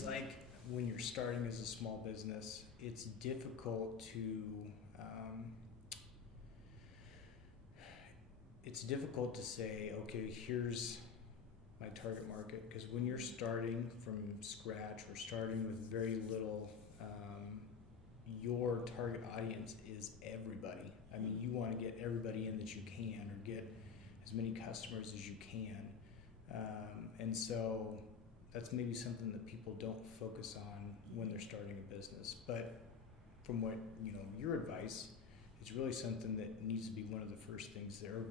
seems like when you're starting as a small business, it's difficult to say, okay, here's my target market, because when you're starting from scratch or starting with very little, your target audience is everybody. I mean, you want to get everybody in that you can, or get as many customers as you can. And so that's maybe something that people don't focus on when they're starting a business. But from what, your advice, it's really something that needs to be one of the first things there.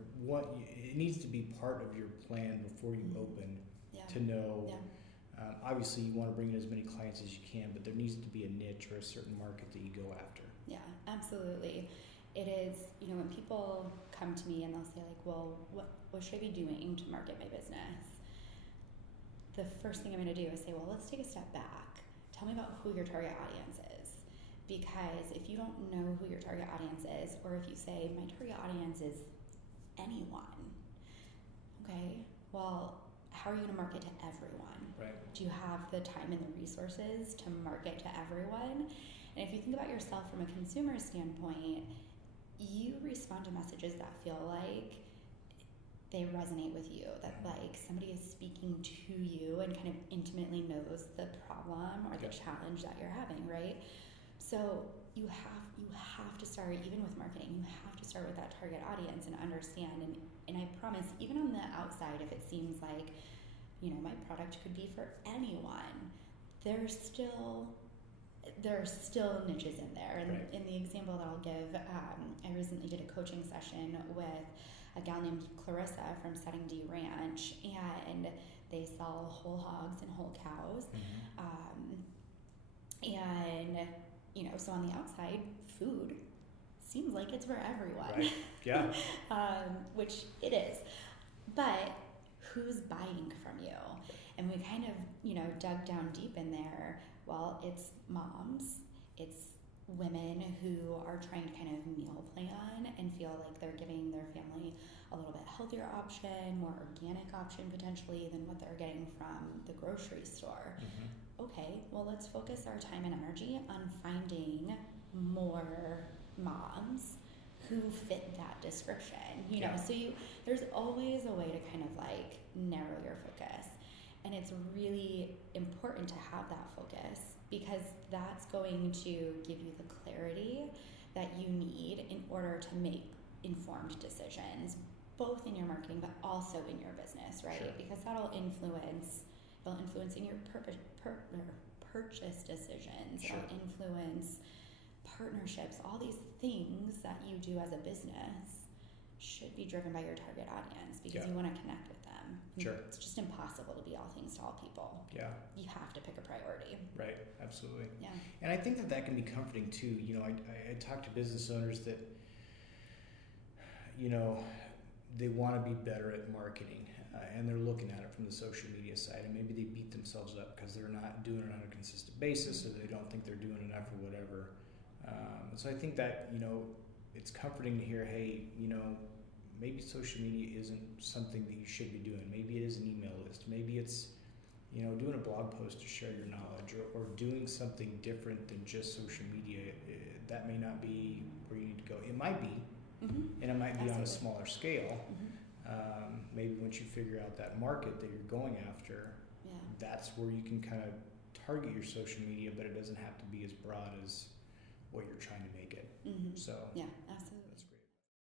It needs to be part of your plan before you open, to know. Obviously, you want to bring in as many clients as you can, but there needs to be a niche or a certain market that you go after. Yeah, absolutely. It is, when people come to me and they'll say, like, well, what should I be doing to market my business? The first thing I'm going to do is say, well, let's take a step back. Tell me about who your target audience is. Because if you don't know who your target audience is, or if you say, my target audience is anyone, okay, well, how are you going to market to everyone? Right. Do you have the time and the resources to market to everyone? And if you think about yourself from a consumer standpoint, you respond to messages that feel like they resonate with you, that like somebody is speaking to you and kind of intimately knows the problem or the challenge that you're having, right? So you have to start, even with marketing, you have to start with that target audience and understand. And I promise, even on the outside, if it seems like, my product could be for anyone, there's still niches in there. And in the example that I'll give, I recently did a coaching session with a gal named Clarissa from Setting D Ranch, and they sell whole hogs and whole cows. So on the outside, food seems like it's for everyone. Right. Yeah. Which it is. But who's buying from you? And we kind of, dug down deep in there. Well, it's moms, it's women who are trying to kind of meal plan and feel like they're giving their family a little bit healthier option, more organic option potentially than what they're getting from the grocery store. Okay, well, let's focus our time and energy on finding more moms who fit that description. So there's always a way to kind of like narrow your focus. And it's really important to have that focus, because that's going to give you the clarity that you need in order to make informed decisions, both in your marketing but also in your business, right? Sure. Because that'll influence in your purchase decisions. Sure. It'll influence partnerships. All these things that you do as a business should be driven by your target audience, because you want to connect with them. Sure. It's just impossible to be all things to all people. Yeah. You have to pick a priority. Right. Absolutely. Yeah. And I think that can be comforting too. I talk to business owners that, they want to be better at marketing, and they're looking at it from the social media side, and maybe they beat themselves up because they're not doing it on a consistent basis, or they don't think they're doing enough or whatever. So I think that, it's comforting to hear, hey, maybe social media isn't something that you should be doing. Maybe it is an email list. Maybe it's, doing a blog post to share your knowledge, or doing something different than just social media. That may not be where you need to go. It might be, and it might be on a smaller scale. Maybe once you figure out that market that you're going after, that's where you can kind of target your social media, but it doesn't have to be as broad as what you're trying to make it. So yeah, absolutely.